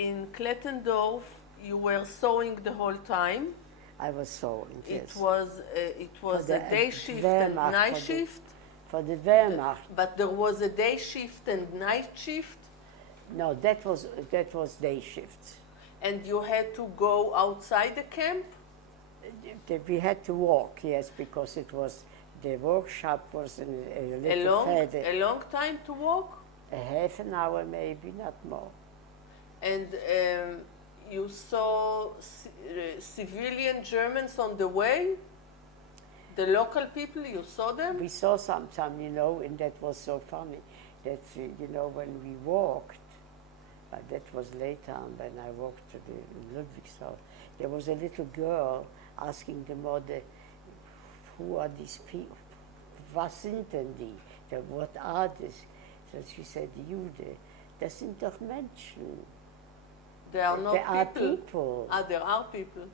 In Klettendorf, you were sewing the whole time. I was sewing, yes. It was a day shift and night shift. For the Wehrmacht. But there was a day shift and night shift. No, that was day shifts. And you had to go outside the camp? We had to walk, yes, because it was, the workshop was a little further. A long time to walk? A half an hour, maybe, not more. And you saw civilian Germans on the way? The local people, you saw them? We saw some, you know, and that was so funny. That, you know, when we walked, but that was later on when I walked to the Ludwigshafen, there was a little girl asking the mother, who are these people? Was sind denn die? What are these? So she said, Jude, das sind doch Menschen. They are not people. Are people. Ah, there are people.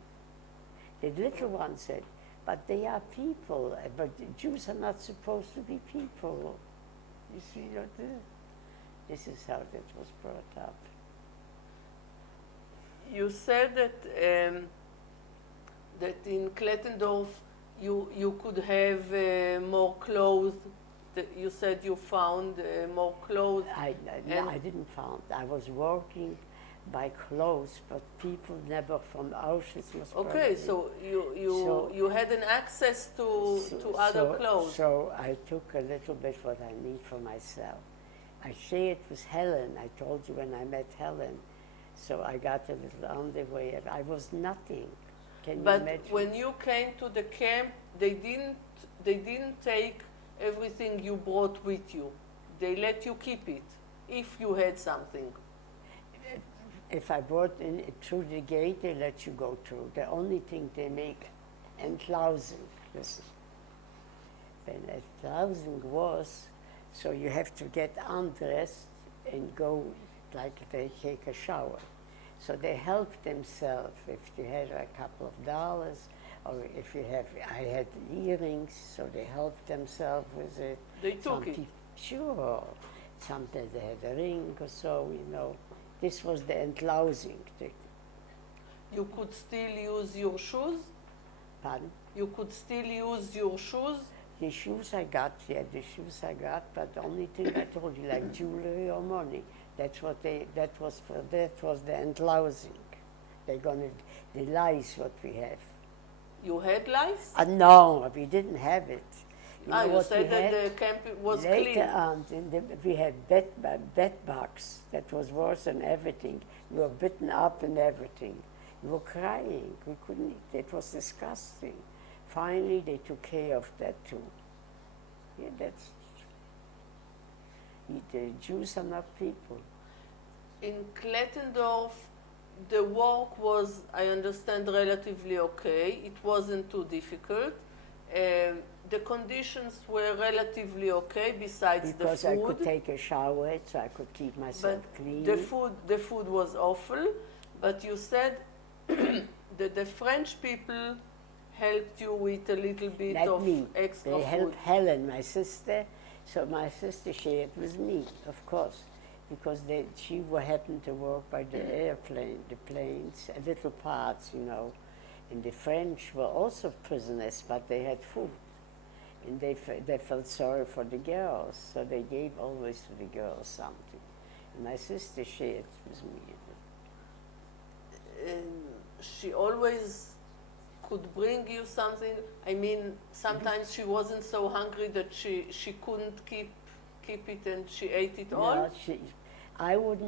The little one said, but they are people. But the Jews are not supposed to be people. You see what this is how that was brought up. You said that in Klettendorf you could have more clothes. You said you found more clothes. I didn't find. I was working by clothes, but people never from Auschwitz was. Okay, so you had an access to other clothes. So I took a little bit what I need for myself. I shared with Helen. I told you when I met Helen. So I got a little underwear. I was nothing. Can you imagine? But when you came to the camp, they didn't take everything you brought with you. They let you keep it if you had something. If I brought in through the gate, they let you go through. The only thing they make, Entlausung, listen. When Entlausung was, so you have to get undressed and go like they take a shower. So they help themselves if they had a couple of dollars, or if you have, I had earrings, so they helped themselves with it. They took it? Sure. Sometimes they had a ring or so, you know. This was the Entlausung thing. You could still use your shoes? Pardon? You could still use your shoes? The shoes I got, yeah, the shoes I got, but the only thing I told you, like jewelry or money, that was the Entlausung. They're gonna, the lice what we have. You had lice? No, we didn't have it. You said that the camp was clean. Later on, we had bed bugs. That was worse than everything. We were bitten up and everything. We were crying. We couldn't eat. It was disgusting. Finally, they took care of that too. Yeah, that's. The Jews are not people. In Klettendorf, the work was, I understand, relatively okay. It wasn't too difficult. The conditions were relatively okay besides because the food. I could take a shower, so I could keep myself clean. The food was awful, but you said that the French people helped you with a little bit of extra food. They helped Helen, my sister, so my sister shared with me, of course, because she happened to work by the airplane, the planes, little parts, you know. And the French were also prisoners, but they had food. And they felt sorry for the girls, so they gave always to the girls something. And my sister shared with me. She always could bring you something. I mean, sometimes she wasn't so hungry that she couldn't keep it and she ate it all? No, I would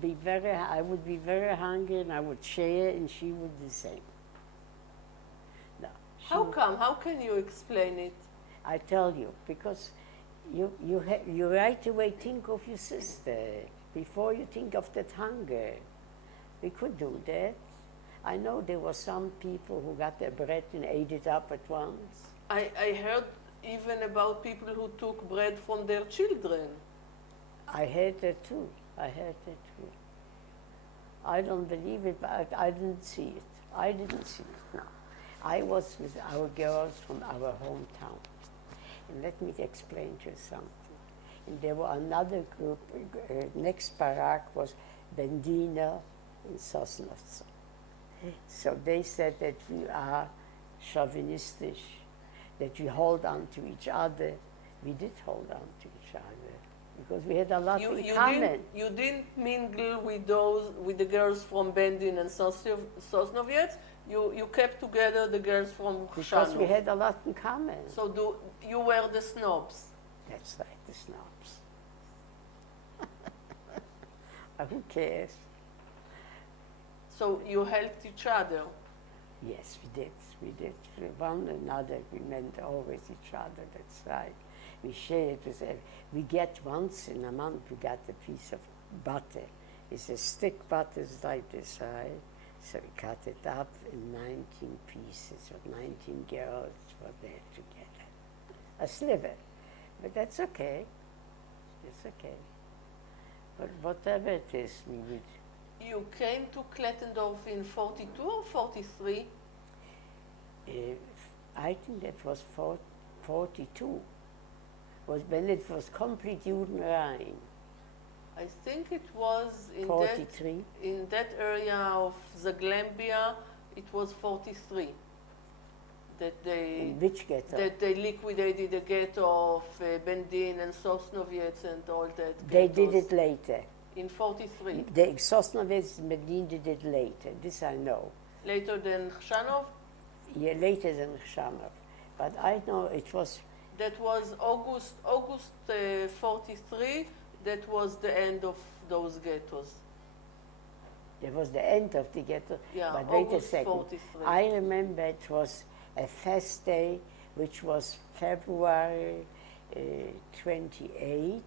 be very hungry and I would share and she would do the same. No. How come? How can you explain it? I tell you, because you right away think of your sister before you think of that hunger. We could do that. I know there were some people who got their bread and ate it up at once. I heard even about people who took bread from their children. I heard that too. I don't believe it, but I didn't see it. No. I was with our girls from our hometown. And let me explain to you something. And there were another group, next barak was Bendina, and Sosnovtso. So they said that we are chauvinistic, that we hold on to each other. We did hold on to each other because we had a lot in common. You didn't mingle with the girls from Bendin and Sosnovyets. You kept together the girls from Because Chrzanów. we had a lot in common. So you were the snobs. That's right, the snobs. Who cares? So you helped each other. Yes, we did. We did. One another, we meant always each other, that's right. We shared with we get once in a month, we got a piece of butter. It's a stick butter like this, right? So we cut it up in 19 pieces, or 19 girls were there together. A sliver, but that's okay. It's okay. But whatever it is, we would. You came to Klettendorf in 42 or 43? I think that was 42. Was when it was complete Judenrein. I think it was in 43. that area of Zaglembia, it was 43. That they In which ghetto? that they liquidated the ghetto of Bendin and Sosnovyets and all that. They ghettos. did it later. In 43. The Sosnovets and Medin did it later. This I know. Later than Chrzanów? Yeah, later than Chrzanów. But I know it was. That was August 43. That was the end of those ghettos. It was the end of the ghetto. Yeah, but wait August a second. 43. I remember it was a fast day, which was February 28,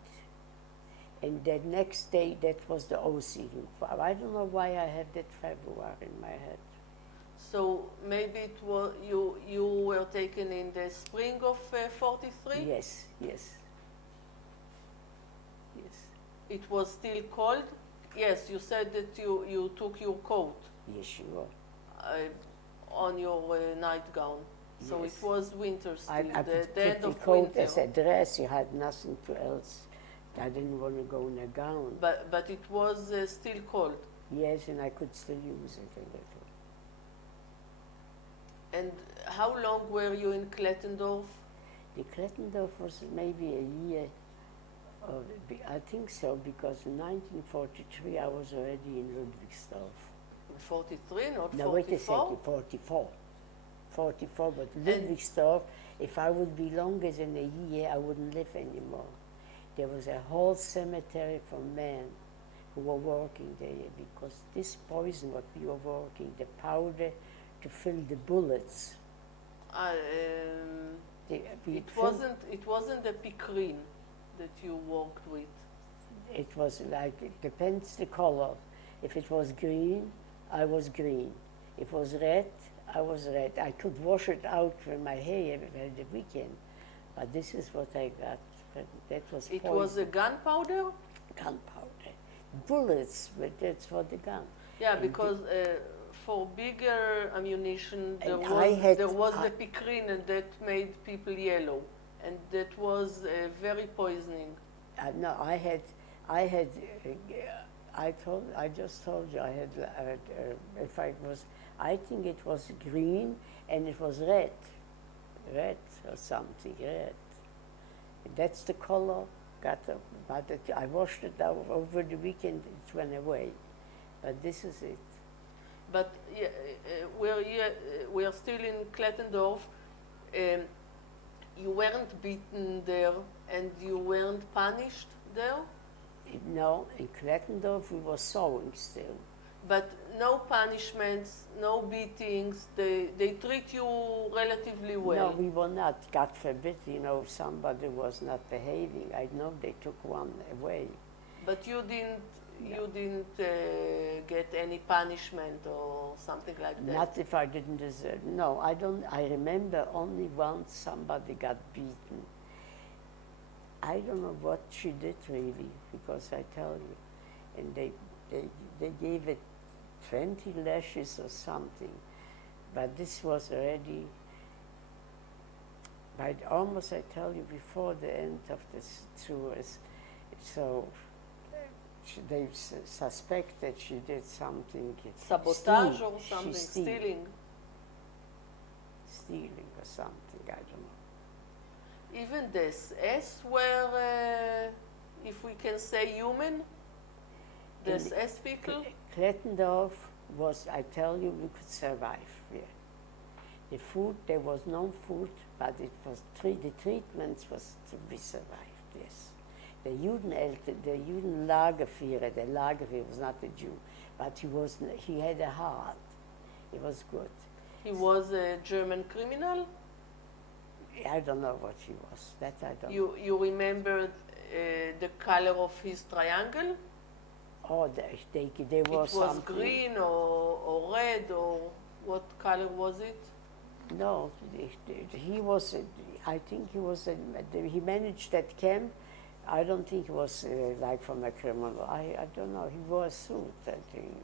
and the next day that was the O-season. I don't know why I had that February in my head. So maybe it was you were taken in the spring of 43? Yes, yes. Yes. It was still cold? Yes, you said that you took your coat Yes, you were. on your nightgown. So Yes. it was winter still, I the put end the of coat winter. as a dress. You had nothing to else. I didn't want to go in a gown. But it was still cold. Yes, and I could still use it a little. And how long were you in Klettendorf? The Klettendorf was maybe a year, I think so, because in 1943 I was already in Ludwigsdorf. 43, not 44? No, wait a second, 44. 44, but Ludwigsdorf, if I would be longer than a year, I wouldn't live anymore. There was a whole cemetery for men who were working there, because this poison, what we were working, the powder to fill the bullets. It wasn't the picrine that you worked with. It was like, it depends the color. If it was green, I was green. If it was red, I was red. I could wash it out with my hair every the weekend, but this is what I got. But that was It poison. was a gunpowder? Gunpowder. Bullets, but that's for the gun. Yeah, And because for bigger ammunition, there And was the picrine, and that made people yellow, and that was very poisoning. No, I just told you, I had, if I was, I think it was green and it was red or something, red. That's the color, but I washed it out over the weekend, it went away. But this is it. But we are still in Klettendorf. You weren't beaten there, and you weren't punished there? No, in Klettendorf we were sewing still. But no punishments, no beatings, they treat you relatively well. No, we were not. God forbid, if somebody was not behaving. I know they took one away. But you didn't get any punishment or something like that? Not if I didn't deserve. No, I don't. I remember only once somebody got beaten. I don't know what she did really, because I tell you, and they gave it 20 lashes or something, but this was already, by almost, I tell you, before the end of this tour. So they suspect that she did something. Sabotage or something, stealing. Stealing or something, I don't know. Even the SS were, if we can say, human? The SS people? Klettendorf was, I tell you, we could survive here. The food, there was no food, but it was the treatment was to be survived, yes. The Juden Lagerführer, the Lagerführer was not a Jew, but he had a heart. He was good. He was a German criminal? I don't know what he was. That I don't know. You remember the color of his triangle? Oh, there was something. It was green or red, or what color was it? No, he was, I think he was, he managed that camp. I don't think he was like from a criminal. I don't know. He wore a suit, I think.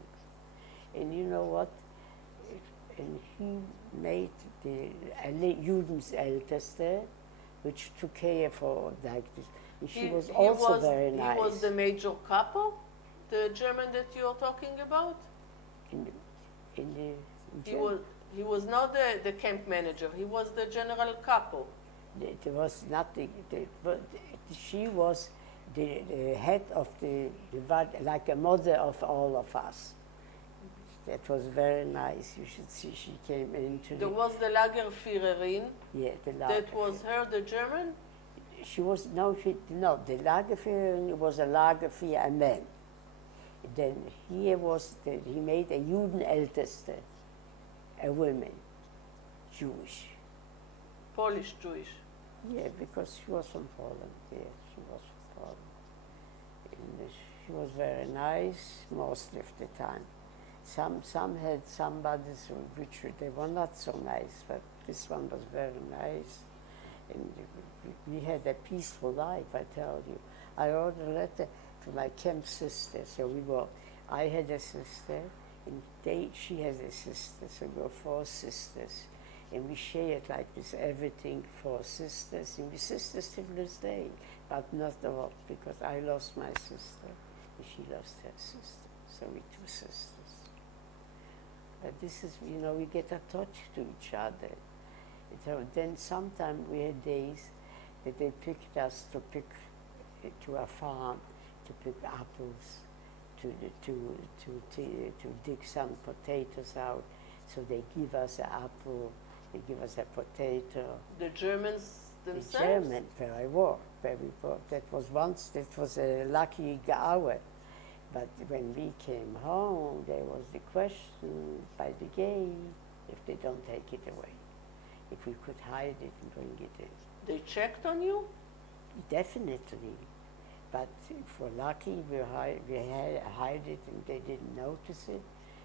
And you know what? And he made the Juden's Älteste, which took care for like this. And she was also very nice. He was the major capo, the German that you're talking about? He was not the camp manager. He was the general capo. There was nothing. She was the head of like a mother of all of us. That was very nice. You should see she came into There was the Lagerführerin. Yeah, the Lagerführerin. That was her, the German? She was, no, the Lagerführerin was a Lagerführer, a man. Then he made a Judenälteste, a woman, Jewish. Polish Jewish. Yeah, because she was from Poland. Yeah, she was from Poland. And she was very nice most of the time. Some had somebody which they were not so nice, but this one was very nice. And we had a peaceful life, I tell you. I wrote a letter to my camp sister. So I had a sister, and she had a sister. So we were 4 sisters. And we shared like this, everything, 4 sisters. And we sisters till this day, but not a lot, because I lost my sister, and she lost her sister. So we 2 sisters. But this is, we get attached to each other. So then sometime we had days that they picked us to a farm, to pick apples, to dig some potatoes out. So they give us an apple, they give us a potato. The Germans themselves? The Germans, where I worked. That was a lucky hour. But when we came home, there was the question by the gate if they don't take it away, if we could hide it and bring it in. They checked on you? Definitely. But if we're lucky, we hide it and they didn't notice it.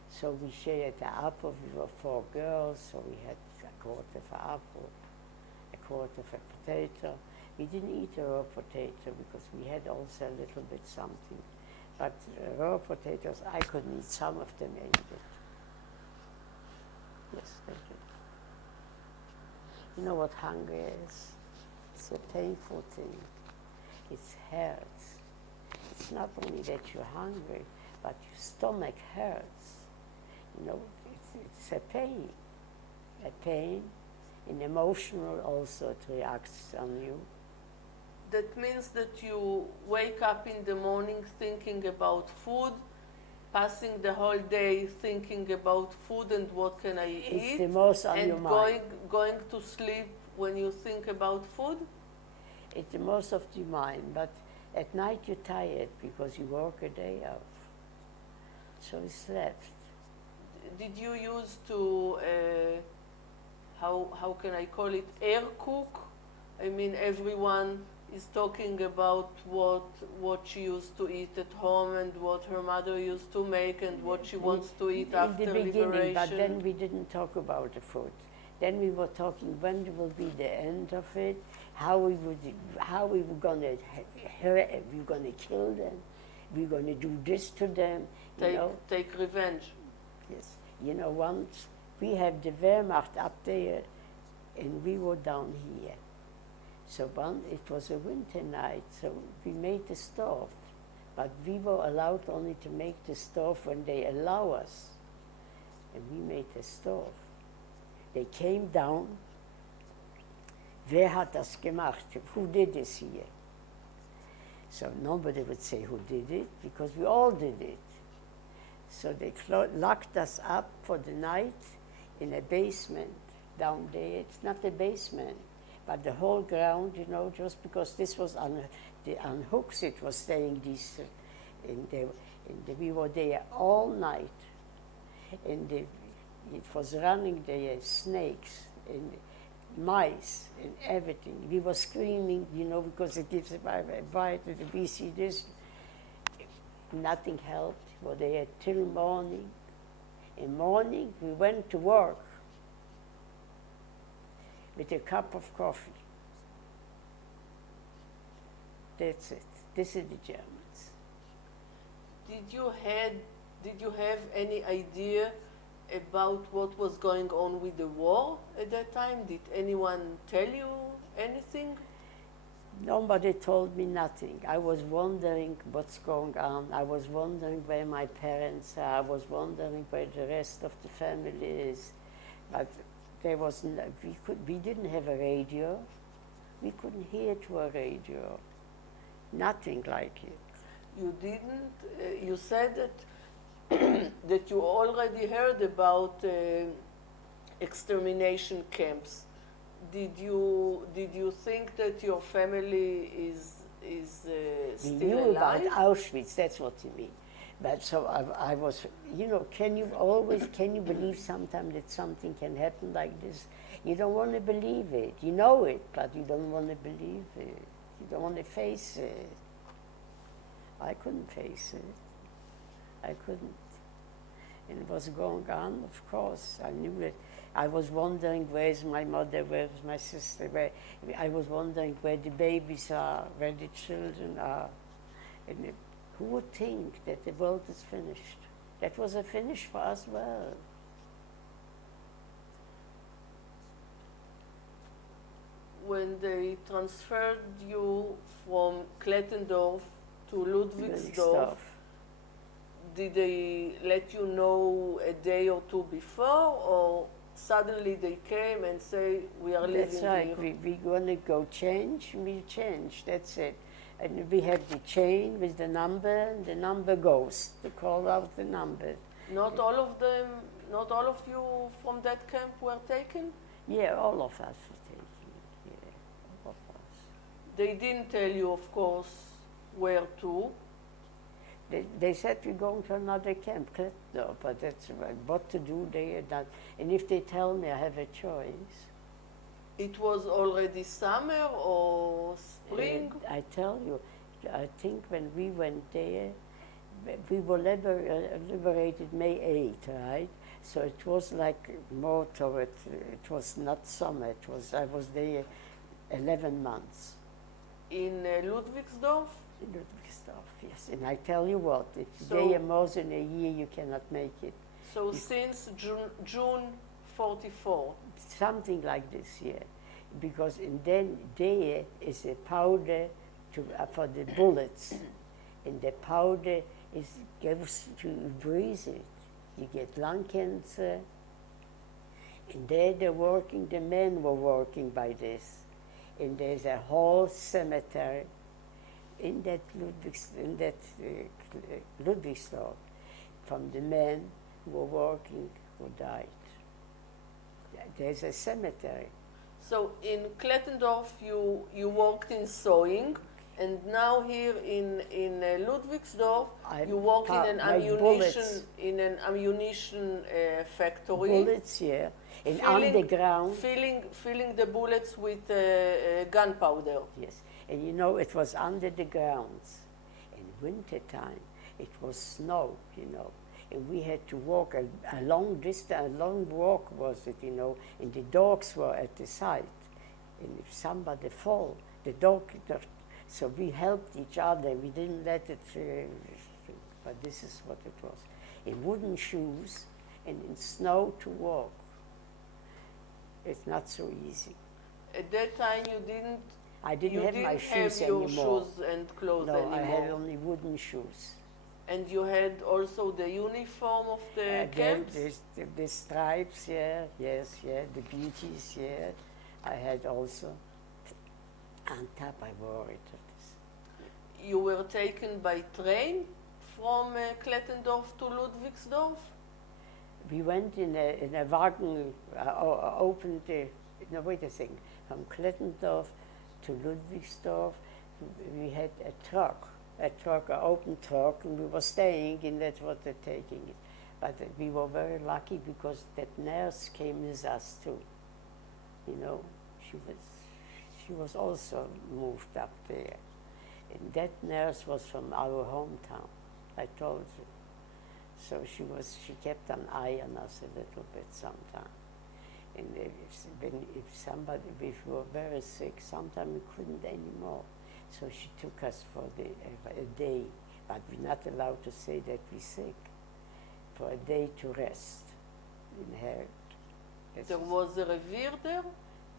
So we shared the apple. We were 4 girls, so we had a quarter of an apple, a quarter of a potato. We didn't eat a raw potato because we had also a little bit something. But raw potatoes, I couldn't eat. Some of them ate it. Yes, they did. You know what hunger is? It's a painful thing. It hurts. It's not only that you're hungry, but your stomach hurts. It's a pain. A pain, and emotional also, it reacts on you. That means that you wake up in the morning thinking about food, passing the whole day thinking about food and what can I eat. It's the most on your mind. And going to sleep when you think about food? It's the most of your mind, but at night you're tired because you work a day off. So you slept. Did you used to, how can I call it, air cook? I mean, everyone is talking about what she used to eat at home and what her mother used to make and what she wants to eat after in the beginning, liberation. But then we didn't talk about the food. Then we were talking when will be the end of it, how we were going to kill them, we're going to do this to them. Take revenge. Yes. Once we have the Wehrmacht up there and we were down here. So it was a winter night, so we made the stove, But we were allowed only to make the stove when they allow us. And we made the stove. They came down. Wer hat das gemacht? Who did this here? So nobody would say who did it, because we all did it. So they locked us up for the night in a basement down there. It's not a basement, but the whole ground, you know, just because this was on hooks, it was staying this. We were there all night. And it was running there, snakes and mice and everything. We were screaming, you know, because it gives a bite, we see this. Nothing helped. We were there till morning. In morning, we went to work with a cup of coffee. That's it. This is the Germans. Did you have any idea about what was going on with the war at that time? Did anyone tell you anything? Nobody told me nothing. I was wondering what's going on. I was wondering where my parents are. I was wondering where the rest of the family is. But there was we didn't have a radio. We couldn't hear to a radio. Nothing like it. You didn't. You said that that you already heard about extermination camps. Did you think that your family is still knew alive? about Auschwitz. That's what you mean. But so I was, you know, can you believe sometimes that something can happen like this? You don't want to believe it. You know it, but you don't want to believe it. You don't want to face it. I couldn't face it. I couldn't. And it was going on, of course. I knew it. I was wondering where's my mother, where's my sister, I was wondering where the babies are, where the children are. And who would think that the world is finished? That was a finish for us well. When they transferred you from Klettendorf to Ludwigsdorf, did they let you know a day or two before, or suddenly they came and say, we are leaving That's right. here? We're going to go change, we change, that's it. And we have the chain with the number, and the number goes to call out the number. Not all of them, not all of you from that camp were taken? Yeah, all of us were taken. Yeah, all of us. They didn't tell you, of course, where to. They said we're going to another camp, no, but that's right. What to do there, that. And if they tell me I have a choice. It was already summer or spring? I tell you, I think when we went there, we were liberated May 8, right? So it was like more toward, it was not summer, I was there 11 months. In Ludwigsdorf? In Ludwigsdorf, yes. And I tell you what, if So- they are more than a year, you cannot make it. So since June 44. Something like this, yeah. Because then there is a powder for the bullets. And the powder gives to breathe it. You get lung cancer. And there the men were working by this. And there's a whole cemetery in that Ludwigsdorf from the men who were working who died. There's a cemetery. So in Klettendorf you worked in sewing, and now here in Ludwigsdorf you work in an ammunition factory. Bullets, yeah. And underground. Filling the bullets with gunpowder. Yes. And you know, it was under the grounds. In wintertime, it was snow, you know. And we had to walk a long distance, a long walk was it, you know, and the dogs were at the side. And if somebody fall, the dog, so we helped each other. We didn't let it, but this is what it was. In wooden shoes and in snow to walk. It's not so easy. At that time I didn't You have didn't my have shoes your anymore. shoes and clothes No, anymore. I had only wooden shoes. And you had also the uniform of the Again, camps? the stripes, yeah, yes, yeah, the beauties, yeah. I had also. On top, I wore it. You were taken by train from Klettendorf to Ludwigsdorf? We went in a wagon, opened the, no, wait a second, from Klettendorf to Ludwigsdorf, we had a truck, an open truck, and we were staying in that what they're taking it. But we were very lucky because that nurse came with us too. You know, she was also moved up there. And that nurse was from our hometown, I told you. So she kept an eye on us a little bit sometimes. And if we were very sick, sometimes we couldn't anymore. So she took us for a day, but we're not allowed to say that we're sick, for a day to rest in her. There was a revier there?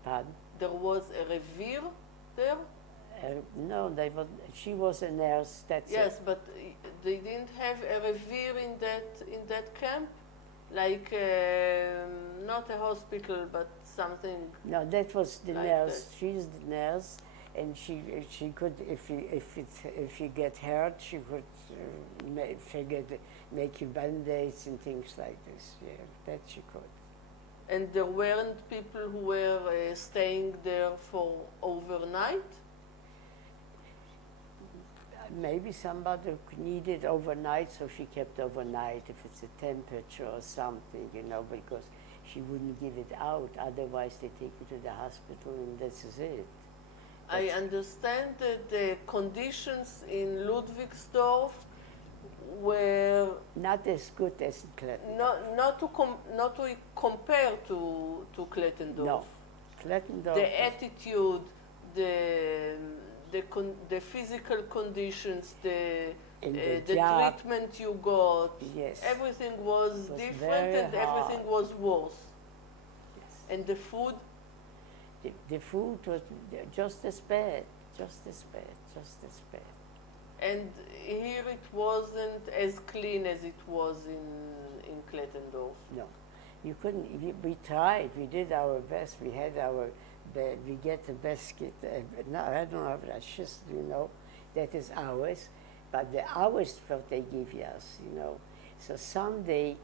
Pardon? There was a revier there? No, she was a nurse, that's Yes, it. but they didn't have a revier in that camp? Like, not a hospital, but something. No, that was the like nurse. that. She's the nurse, and she could, if you get hurt, she could make you band-aids and things like this. Yeah, that she could. And there weren't people who were staying there for overnight? Maybe somebody needed overnight, so she kept overnight if it's a temperature or something, you know, because she wouldn't give it out. Otherwise, they take you to the hospital, and this is it. I understand that the conditions in Ludwigsdorf were Not as good as in Klettendorf. not to compare to Klettendorf. No, Klettendorf. The attitude, the physical conditions, the treatment you got, yes, everything was different and hard. everything was worse. Yes. And the food, The food was just as bad, just as bad, just as bad. and here it wasn't as clean as it was in Klettendorf. No, you couldn't. We tried. We did our best. We had we get the basket. No, I don't have that. Just that is ours. But the hours what they give us, So someday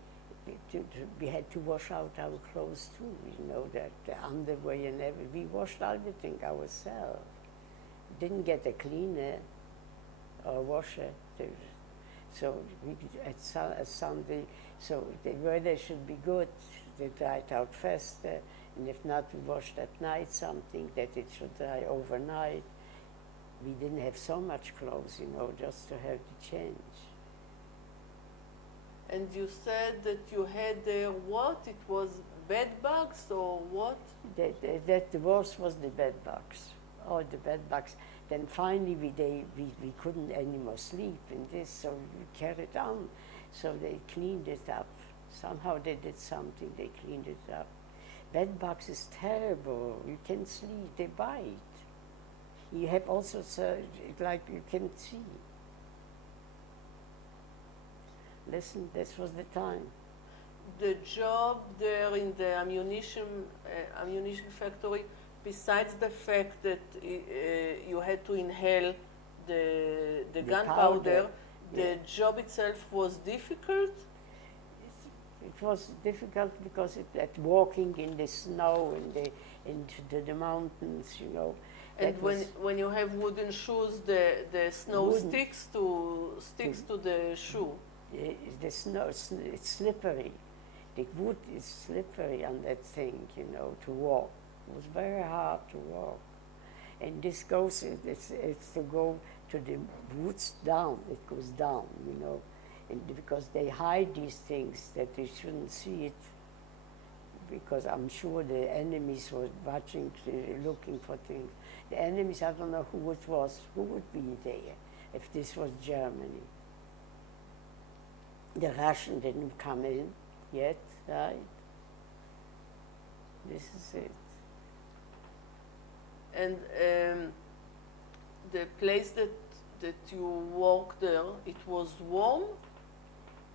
we had to wash out our clothes too, the underwear and everything. We washed everything ourselves. Didn't get a cleaner or washer. So at Sunday, so the weather should be good. They dried out faster, and if not, we washed at night something that it should dry overnight. We didn't have so much clothes, just to have to change. And you said that you had what? It was bed bugs or what? That the worst was the bed bugs. Oh, the bed bugs. Then finally we couldn't anymore sleep in this, so we carried on. So they cleaned it up. Somehow they did something, they cleaned it up. Bed bugs is terrible. You can't sleep, they bite. You have also, like you can see. Listen, this was the time. The job there in the ammunition factory, besides the fact that you had to inhale the gunpowder, the job itself was difficult? It was difficult because walking in the snow into the mountains, And when you have wooden shoes, the snow sticks to the shoe. The snow, it's slippery. The wood is slippery on that thing, to walk. It was very hard to walk. And this goes, it's to go to the woods down. It goes down, and because they hide these things that they shouldn't see it. Because I'm sure the enemies were watching, looking for things. The enemies, I don't know who it was, who would be there if this was Germany. The Russian didn't come in yet, right? This is it. And the place that you worked there, it was warm?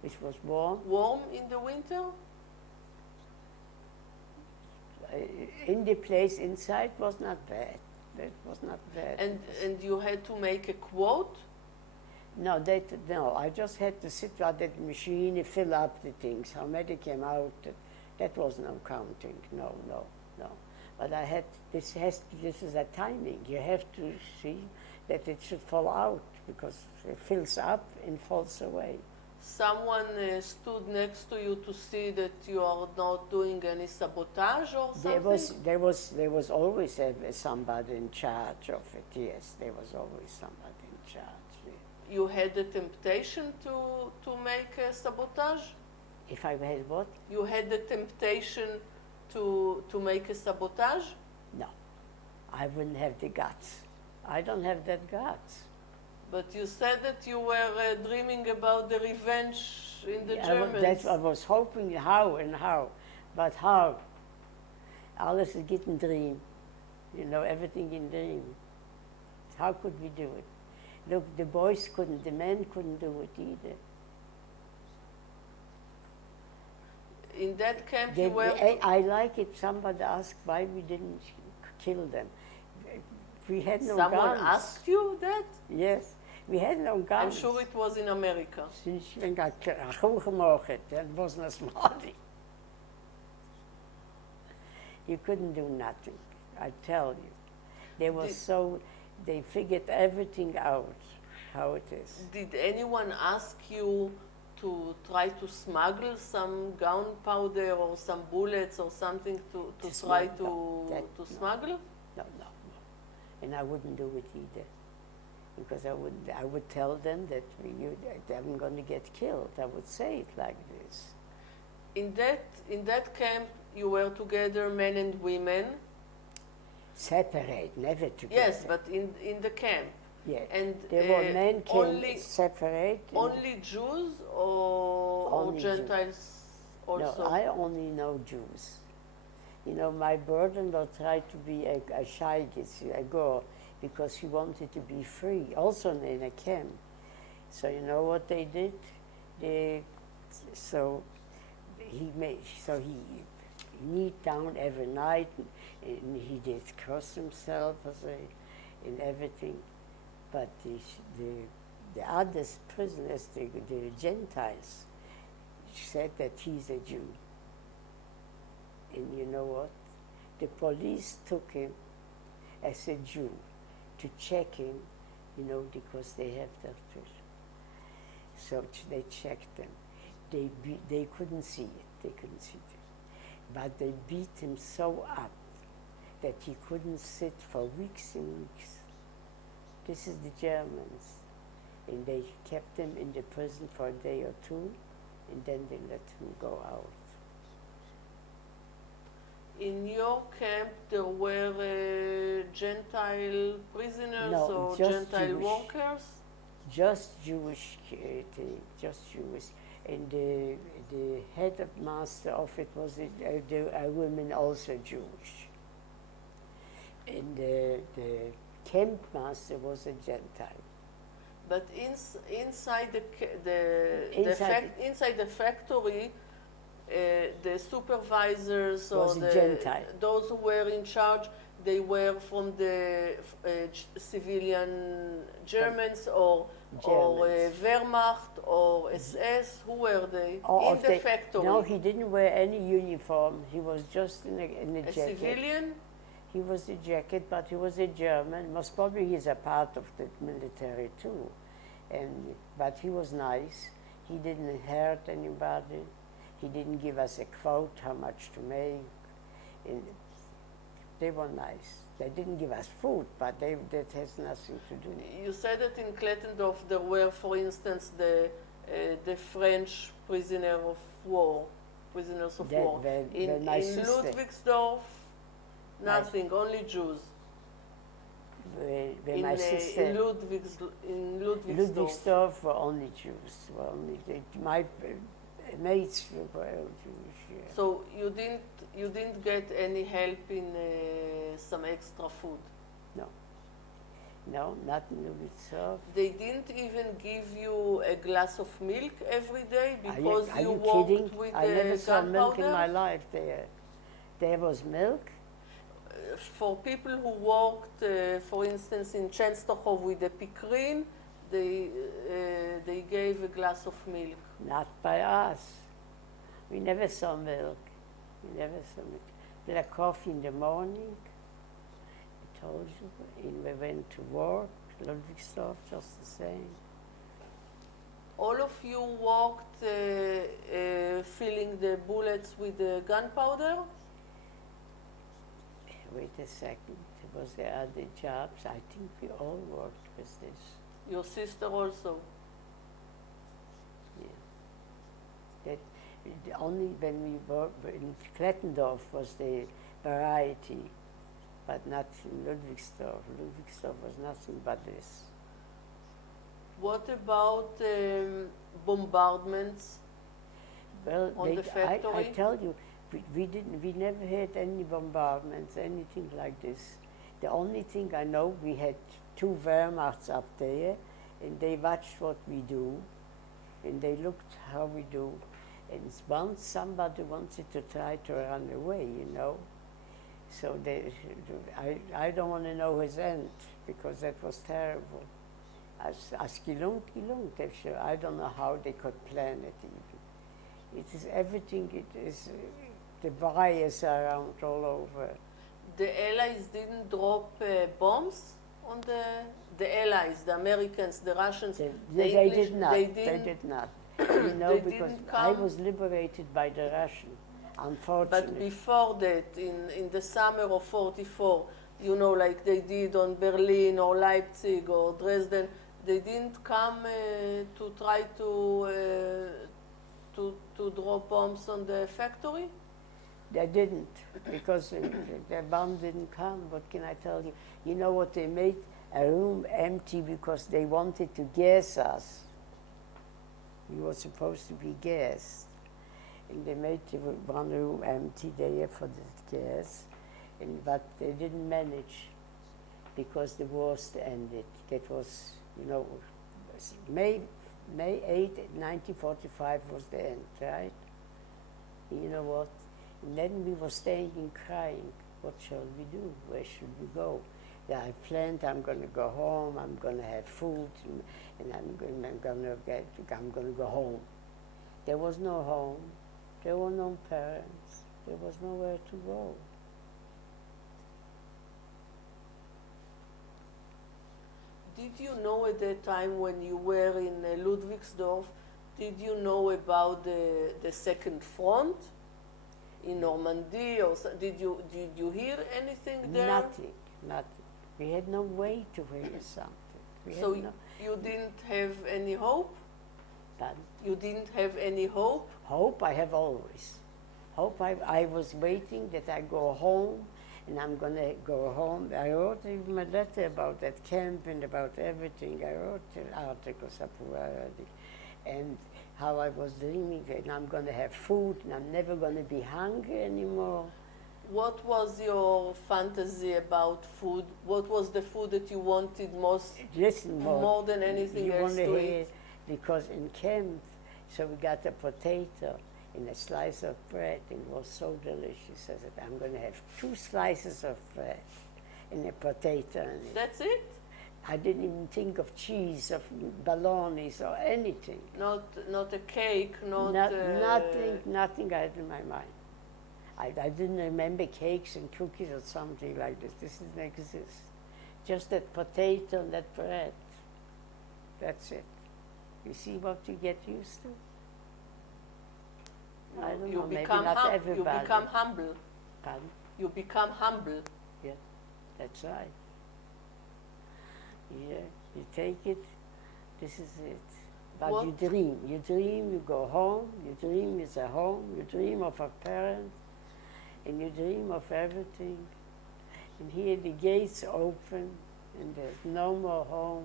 It was warm. Warm in the winter? In the place inside was not bad. That was not bad. And you had to make a quote? No, I just had to sit at the machine and fill up the things. How many came out? That was no counting. No. But I had this is a timing. You have to see that it should fall out because it fills up and falls away. Someone stood next to you to see that you are not doing any sabotage or something? There was always somebody in charge of it. Yes, there was always somebody in charge. Yeah. You had the temptation to make a sabotage? If I had what? You had the temptation to make a sabotage? No, I wouldn't have the guts. I don't have that guts. But you said that you were dreaming about the revenge in the Germans. That's what I was hoping, how. But how? Alles geht in dream. You know, everything in dream. How could we do it? Look, the boys couldn't, the men couldn't do it either. In that camp They, you were... I like it, somebody asked why we didn't kill them. We had no guns. Someone asked you that? Yes, we had no guns. I'm sure it was in America. Sinds ik goed gemogen, that wasn't a small thing. You couldn't do nothing, I tell you. They figured everything out, how it is. Did anyone ask you to try to smuggle some gunpowder or some bullets or something to try to smuggle? No. And I wouldn't do it either. Because I would tell them that I'm going to get killed. I would say it like this. In that camp, you were together, men and women. Separate, never together. Yes, but in the camp. Yeah. And there were men came separate. Only Jews or Gentiles Jews. also? No, I only know Jews. You know, my brother-in-law tried to be a shy girl, because he wanted to be free, also in a camp. So you know what they did? He kneeled down every night, and he did curse himself and everything. But the other prisoners, the Gentiles, said that he's a Jew. And you know what? The police took him as a Jew to check him, you know, because they have that prison. So they checked him. They couldn't see it. They couldn't see it. But they beat him so up that he couldn't sit for weeks and weeks. This is the Germans. And they kept him in the prison for a day or two, and then they let him go out. In your camp, there were Gentile prisoners or Gentile Jewish. workers? Just Jewish, just Jewish. And the head of master of it was a woman also Jewish. And the camp master was a Gentile. But inside the factory, the supervisors or those who were in charge, they were from the civilian Germans or Wehrmacht or SS. Who were they in the factory? No, he didn't wear any uniform. He was just in a jacket. A civilian? He was a jacket, but he was a German. Most probably he's a part of the military too. But he was nice. He didn't hurt anybody. He didn't give us a quote how much to make. And they were nice. They didn't give us food, but that has nothing to do. You said that in Klettendorf there were, for instance, the French prisoners of war. In Ludwigsdorf, nothing, only Jews. In Ludwigsdorf were only Jews. My mates were Jewish. Yeah. So you didn't get any help in some extra food? No, not in Lubittsov. They didn't even give you a glass of milk every day because Are you you walked kidding? with I never the saw milk in my gunpowder? life there. There was milk? For people who worked, for instance, in Częstochow with the Pikrin, they gave a glass of milk. Not by us. We never saw milk. We never saw milk. Black coffee in the morning. I told you. And we went to work. Ludwigsdorf, just the same. All of you worked filling the bullets with the gunpowder? Wait a second. There was the other jobs. I think we all worked with this. Your sister also? Yeah. That only when we worked in Klettendorf was the variety, but not in Ludwigsdorf. Ludwigsdorf was nothing but this. What about bombardments Well, on the factory? I tell you, we never had any bombardments, anything like this. The only thing I know, we had 2 Wehrmachts up there, and they watched what we do, and they looked how we do. And once somebody wanted to try to run away, you know. So I don't want to know his end, because that was terrible. As gelung, I don't know how they could plan it even. It is everything, it is, the wires are around all over. The Allies didn't drop bombs on the Allies, the Americans, the Russians, They English, did not. They They did not. You know, They because didn't I come. was liberated by the Russian, But unfortunately. before that, in the summer of 44, you know, like they did on Berlin or Leipzig or Dresden, they didn't come to try to drop bombs on the factory? They didn't, because the bomb didn't come. What can I tell you? You know what, they made a room empty because they wanted to gas us. We were supposed to be gassed. And they made one room empty there for the gas, but they didn't manage because the war ended. That was, you know, May 8, 1945 was the end, right? You know what? And then we were staying and crying. What shall we do? Where should we go? Yeah, I planned I'm going to go home. I'm going to have food, and I'm going to go home. There was no home. There were no parents. There was nowhere to go. Did you know at that time when you were in Ludwigsdorf, did you know about the second front in Normandy? Or did you hear anything there? Nothing. We had no way to hear something. So you didn't have any hope? But You didn't have any hope? hope I have always. Hope I was waiting that I go home, and I'm going to go home. I wrote even a letter about that camp and about everything. I wrote articles up already, and how I was dreaming, and I'm going to have food, and I'm never going to be hungry anymore. What was your fantasy about food? What was the food that you wanted most, Listen, more than anything you else want to to eat? hear, because in camp, so we got a potato and a slice of bread, and it was so delicious. I said, I'm going to have 2 slices of bread and a potato in it. That's it? I didn't even think of cheese, of bolognas, or anything. Not a cake, Nothing I had in my mind. I didn't remember cakes and cookies or something like this. This didn't exist. Just that potato and that bread. That's it. You see what you get used to? I don't know, maybe not everybody. You become humble. Pardon? You become humble. Yeah, that's right. Yeah, you take it, this is it. But What? you dream, you go home, you dream it's a home, you dream of a parent, and you dream of everything. And here the gates open, and there's no more home,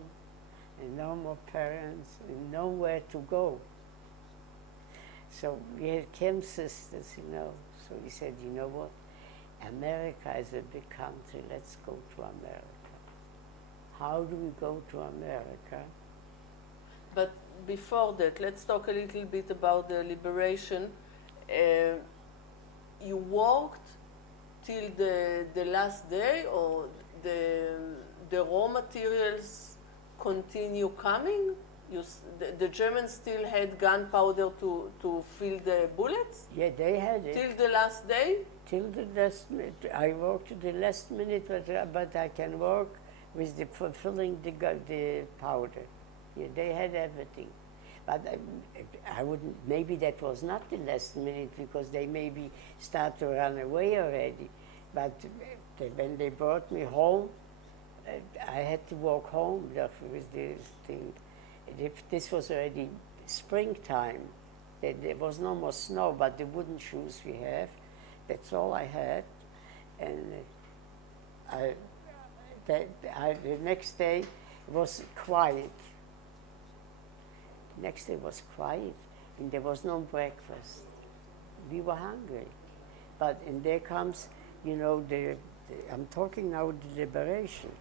and no more parents, and nowhere to go. So we had camp sisters, you know, so we said, you know what, America is a big country, let's go to America. How do we go to America? But before that, let's talk a little bit about the liberation. You worked till the last day, or the raw materials continue coming? The Germans still had gunpowder to fill the bullets? Yeah, they had it. Till the last day? Till the last minute. I worked to the last minute, but I can work with the filling the powder. Yeah, they had everything. But I wouldn't, maybe that was not the last minute because they maybe start to run away already. But when they brought me home, I had to walk home with this thing. This was already springtime. There was no more snow, but the wooden shoes we have, that's all I had. And the next day was quiet. The next day was quiet, and there was no breakfast. We were hungry. And there comes, you know, I'm talking now the liberation.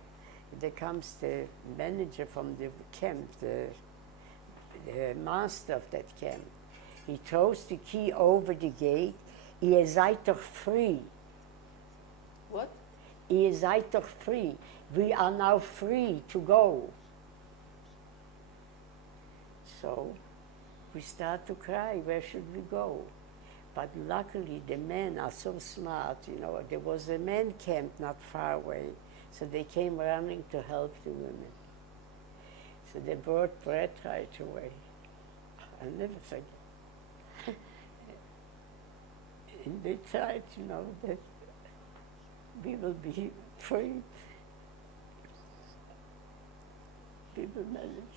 There comes the manager from the camp, the master of that camp. He throws the key over the gate. Ihr seid doch free. What? Ihr seid doch free. We are now free to go. So we start to cry, where should we go? But luckily the men are so smart, you know, there was a man camp not far away, so they came running to help the women. So they brought bread right away. I'll never forget. And they tried, you know, that we will be free. We will manage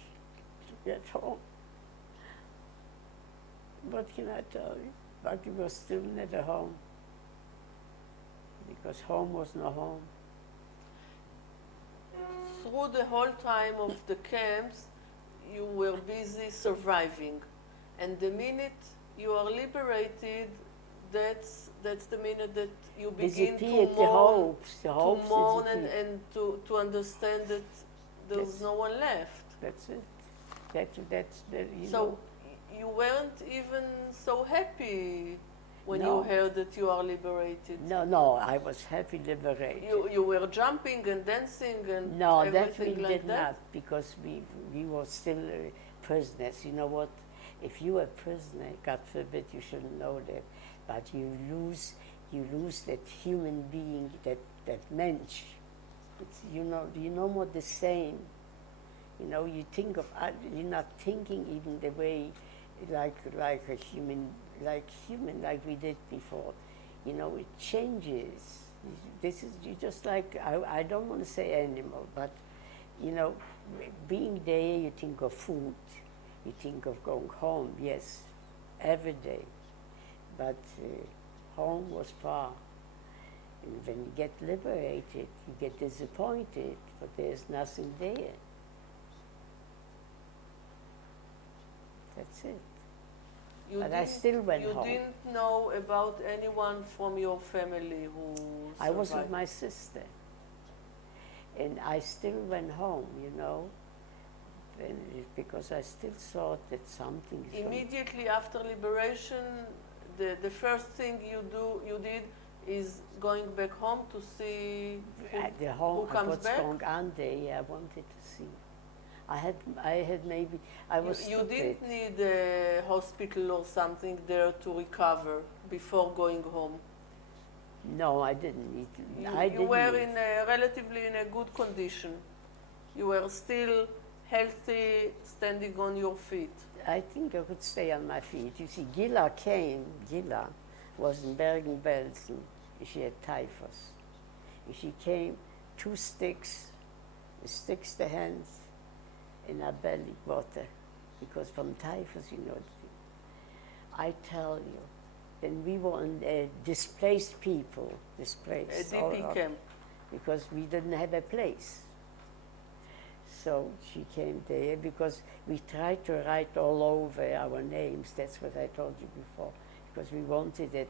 to get home. What can I tell you? But we were still never home. Because home was no home. Through the whole time of the camps, you were busy surviving. And the minute you are liberated, that's the minute that you begin to mourn and to understand that there's no one left. That's it. That's you so know. You weren't even so happy when you heard that you are liberated. No, I was happy liberated. You were jumping and dancing and no, everything that we like did not, because we were still prisoners. You know what? If you are a prisoner, God forbid you shouldn't know that, but you lose that human being, that mensch. You're no more the same. You know, you think of, you're not thinking even the way, like a human, like we did before. You know, it changes. This is just like, I don't want to say animal, but, you know, being there, you think of food, you think of going home, yes, every day. But home was far. And when you get liberated, you get disappointed, but there's nothing there. That's it. But I still went home. You didn't know about anyone from your family who survived? I was with my sister. And I still went home, you know, because I still thought that something is immediately after liberation, the first thing you did is going back home to see who comes back? What's going on there, yeah, I wanted to see. I had maybe, I was stupid. You didn't need a hospital or something there to recover before going home? No, I didn't need to. You were relatively in a good condition. You were still healthy, standing on your feet. I think I could stay on my feet. You see, Gila was in Bergen-Belsen. She had typhus. She came, 2 sticks to hands, in her belly, water, because from typhus, you know. I tell you, then we were on displaced people, A DP camp. Because we didn't have a place. So she came there because we tried to write all over our names. That's what I told you before, because we wanted it,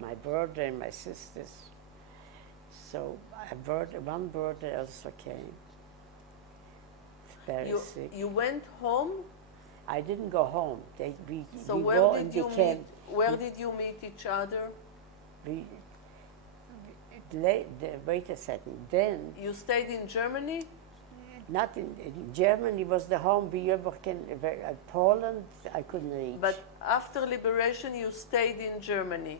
my brother and my sisters. So one brother also came. very You, sick. you went home. I didn't go home. So we where go did and you we came. meet? Where did you meet each other? We, wait a second. Then, You stayed in Germany. not in Germany was the home. We ever can. Poland, I couldn't reach. But after liberation, you stayed in Germany.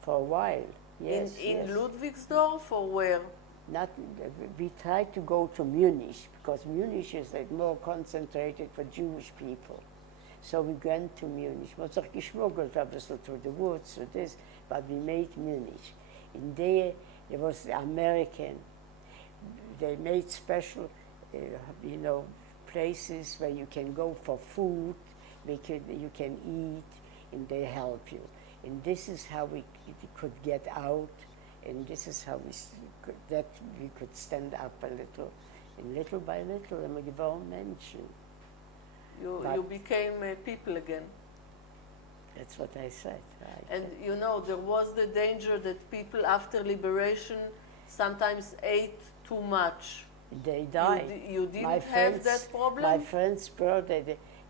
For a while, yes. In yes. Ludwigsdorf or where? Not, we tried to go to Munich because Munich is like more concentrated for Jewish people. So we went to Munich. We was auch geschmuggelt a bisschen through the woods, through this, but we made Munich. In there was American. They made special, places where you can go for food, you can eat, and they help you. And this is how we could get out, and this is how we could stand up a little. And little by little, we geworden Menschen. You became people again. That's what I said. Right. And there was the danger that people after liberation sometimes ate too much. They died. You didn't have that problem? My friend's brother,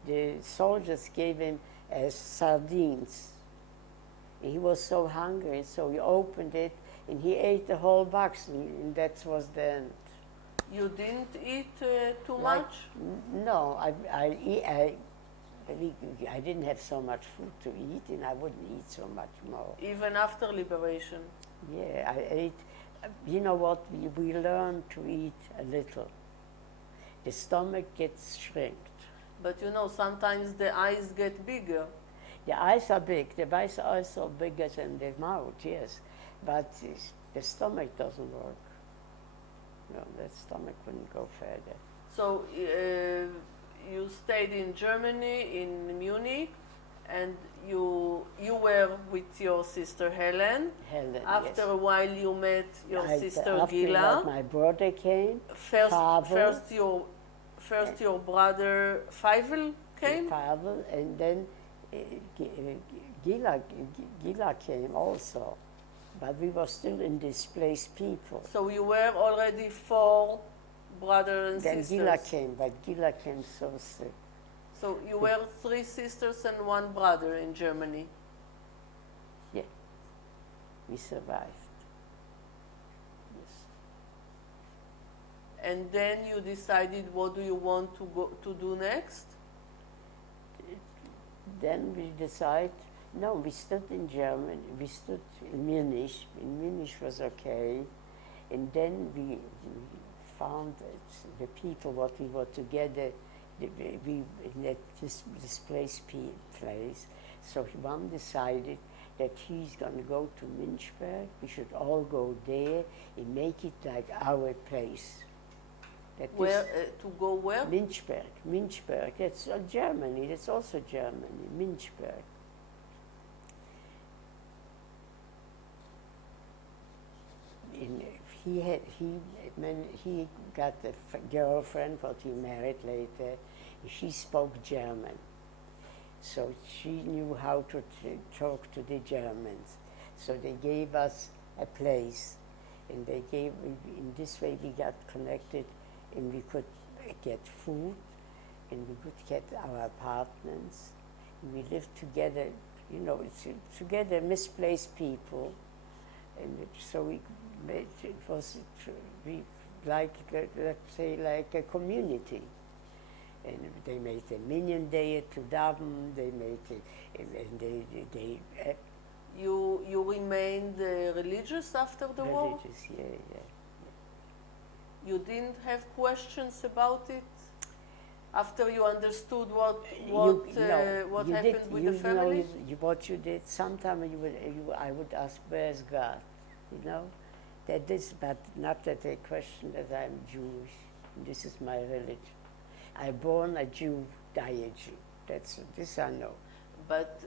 the soldiers gave him sardines. And he was so hungry, so he opened it, and he ate the whole box, and that was the end. You didn't eat too much? No, I didn't have so much food to eat, and I wouldn't eat so much more. Even after liberation? Yeah, I ate. You know what? We learn to eat a little. The stomach gets shrinked. But sometimes the eyes get bigger. The eyes are big. The eyes are also bigger than the mouth, yes. But the stomach doesn't work. No, the stomach wouldn't go further. So you stayed in Germany, in Munich, and you were with your sister Helen. Helen, After yes. a while, you met your sister after Gila. that, my brother came. First your brother Feivel came. Pavel, and then Gila came also. But we were still in displaced people. So you were already 4 brothers and then sisters. Gila came, but Gila came so sick. So you were 3 sisters and 1 brother in Germany. Yeah, we survived. Yes. And then you decided what do you want to do next? Then we decided, no, we stood in Germany, we stood in Munich. In Munich was okay. And then we found the people, what we were together, we in that displaced place. So one decided that he's going to go to Münchberg. We should all go there and make it like our place. Where to go where? Münchberg. That's Germany. That's also Germany. Münchberg. He got a girlfriend, what he married later. She spoke German, so she knew how to talk to the Germans. So they gave us a place, and in this way we got connected, and we could get food, and we could get our apartments, and we lived together. Together, misplaced people, and so it was like, let's say, like a community. And they made a Minyan Day to Daven. They made it, and they You remained religious after the war? Religious, yeah. You didn't have questions about it after you understood what happened with the family? What you did. Sometimes I would ask, "Where's God?" That is, but not that they question that I'm Jewish. This is my religion. I'm born a Jew, die a Jew. This I know. But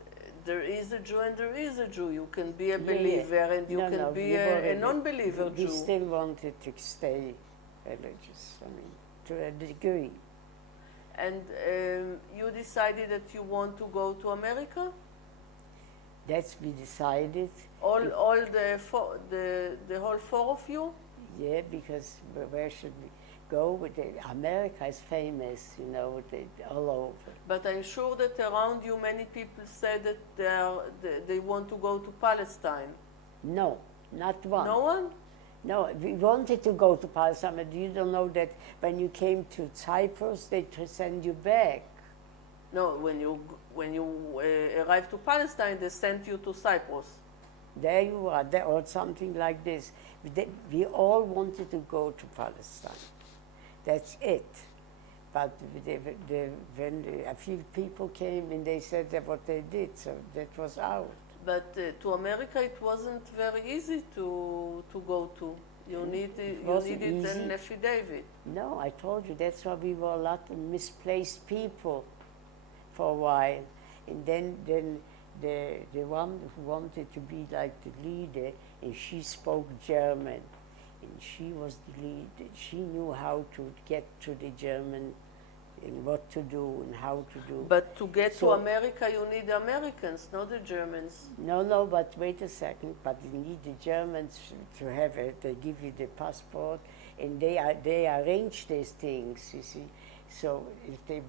there is a Jew and there is a Jew. You can be a believer and you can be a non-believer Jew. We still wanted to stay religious, to a degree. And you decided that you want to go to America? That's we decided. All the whole 4 of you? Yeah, because where should we? go. America is famous, you know, all over. But I'm sure that around you many people said that they want to go to Palestine. No, not one. No one? No, we wanted to go to Palestine, but you don't know that when you came to Cyprus, they send you back. No, when you arrived to Palestine, they sent you to Cyprus. There you are, there, or something like this. We all wanted to go to Palestine. That's it. But when a few people came and they said that what they did, so that was out. But to America, it wasn't very easy to go to. You needed an affidavit. No, I told you, that's why we were a lot of misplaced people for a while. And then the one who wanted to be like the leader, and she spoke German. And she was the leader. She knew how to get to the German and what to do and how to do. But to get to America, you need Americans, not the Germans. No, but wait a second. But you need the Germans to have it. They give you the passport, and they arrange these things, you see. So if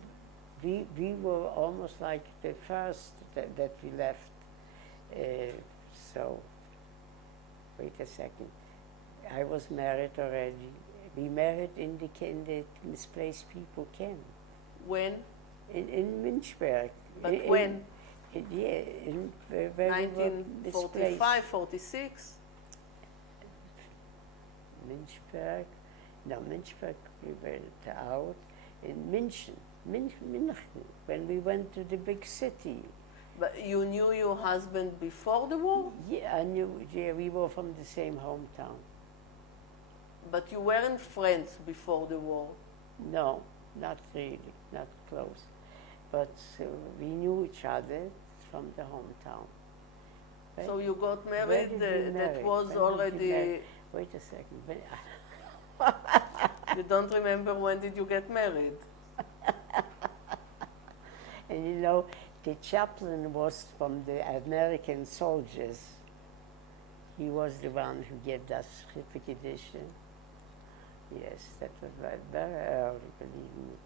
we were almost like the first that we left. So, wait a second. I was married already. We married in the misplaced people camp. When? In Münchberg. But when? In 1945, 46? Münchberg. No, Münchberg we went out. In München, when we went to the big city. But you knew your husband before the war? Yeah, I knew. Yeah, we were from the same hometown. But you weren't friends before the war? No, not really, not close. But we knew each other from the hometown. So you got married, that was already... Wait a second. You don't remember when did you get married? And you know, the chaplain was from the American soldiers. He was the one who gave us certification. Yes, that was very early, believe me.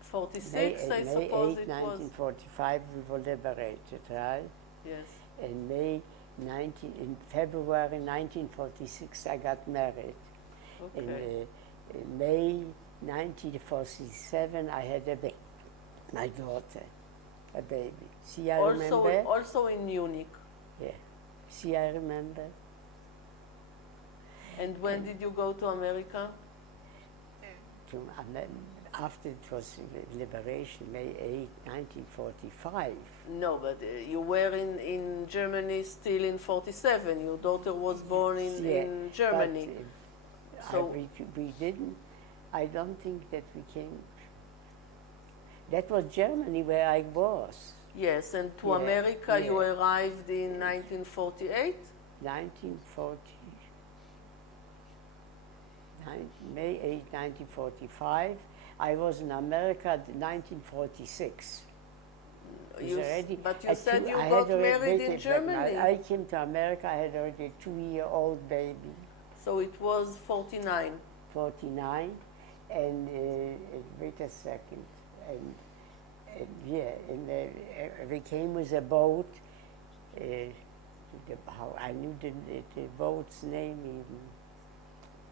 46, I suppose May 8, it was. 1945, we were liberated, right? Yes. In in February 1946, I got married. Okay. In May 1947, I had my daughter, a baby. See, I remember. Also in Munich. Yeah. See, I remember. And when did you go to America? After it was liberation, May 8, 1945. No, but you were in Germany still in 47. Your daughter was born in Germany. But, so we didn't, I don't think that we came. That was Germany where I was. Yes, and to America you arrived in 1948? 1940. May 8, 1945. I was in America in 1946. But you said you got married in Germany. I came to America, I had already a 2-year-old baby. So it was 49. 49, and wait a second, and we came with a boat. How I knew the boat's name even.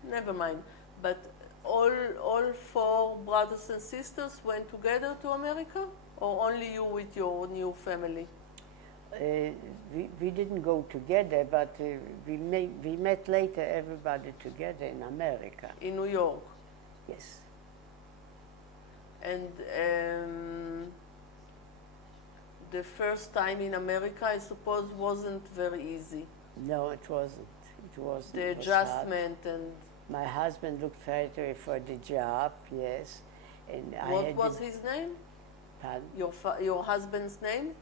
Never mind. But all 4 brothers and sisters went together to America, or only you with your new family? We didn't go together, but we met later, everybody together in America. In New York? Yes. And the first time in America, I suppose, wasn't very easy. No, it wasn't. It wasn't. The adjustment and... My husband looked right for the job, yes. And what was his name? Pardon? Your husband's name?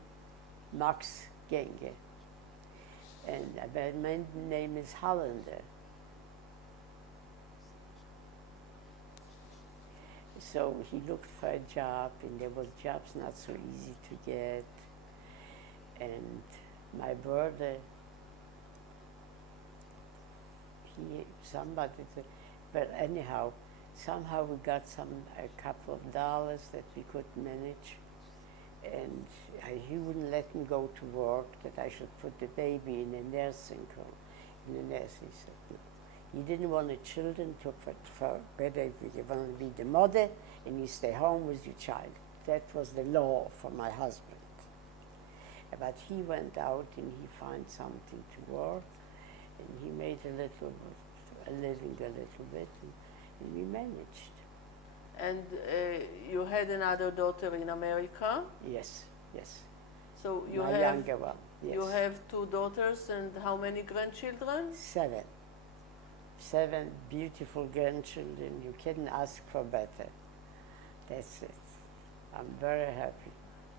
Max Ganger. And my name is Hollander. So he looked for a job, and there was jobs not so easy to get. And my brother, but anyhow, somehow we got a couple of dollars that we could manage. And he wouldn't let me go to work, that I should put the baby in a nursing home. In the nurse, he said no. He didn't want the children to, for whether you want to be the mother and you stay home with your child. That was the law for my husband. But he went out and he found something to work, and he made a living a little bit, and we managed. And you had another daughter in America? Yes, yes. So you My have younger one, yes. You have 2 daughters and how many grandchildren? 7. 7 beautiful grandchildren. You couldn't ask for better. That's it. I'm very happy.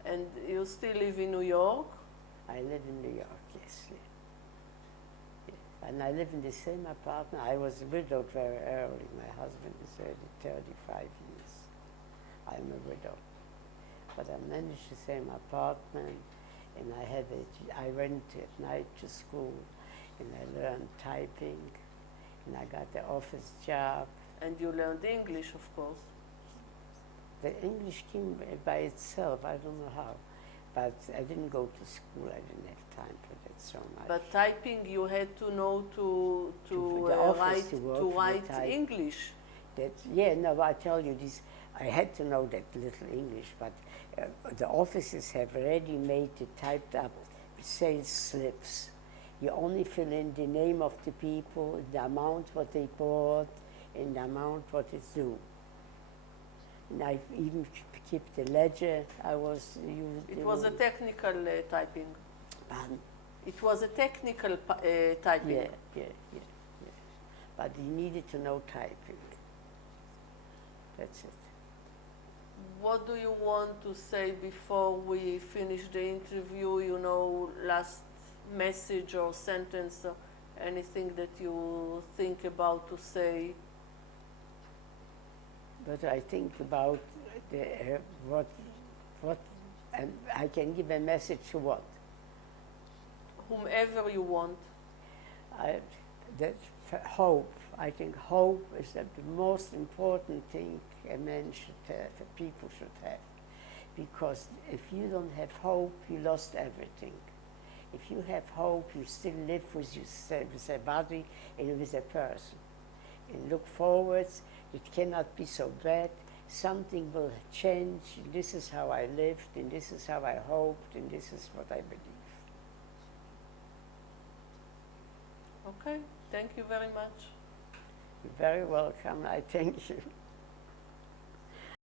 And you still live in New York? I live in New York, yes. Yeah. Yeah. And I live in the same apartment. I was widowed very early. My husband is already 35 years. I'm a widow. But I managed the same apartment, and I went at night to school, and I learned typing, and I got the office job. And you learned English, of course. The English came by itself, I don't know how. But I didn't go to school, I didn't have time for that so much. But typing, you had to know to write English. No, I tell you this, I had to know that little English, but the offices have already made the typed up sales slips. You only fill in the name of the people, the amount what they bought, and the amount what is due. And I even kept the ledger. It was a technical typing. Pardon? It was a technical typing. Yeah. But you needed to know typing. That's it. What do you want to say before we finish the interview? You know, last message or sentence or anything that you think about to say? But I think about and I can give a message to what? Whomever you want. Hope. I think hope is the most important thing a man should have, people should have. Because if you don't have hope, you lost everything. If you have hope, you still live with a body and with a person. And look forwards, it cannot be so bad. Something will change. This is how I lived, and this is how I hoped, and this is what I believe. Okay, thank you very much. You're very welcome. I thank you.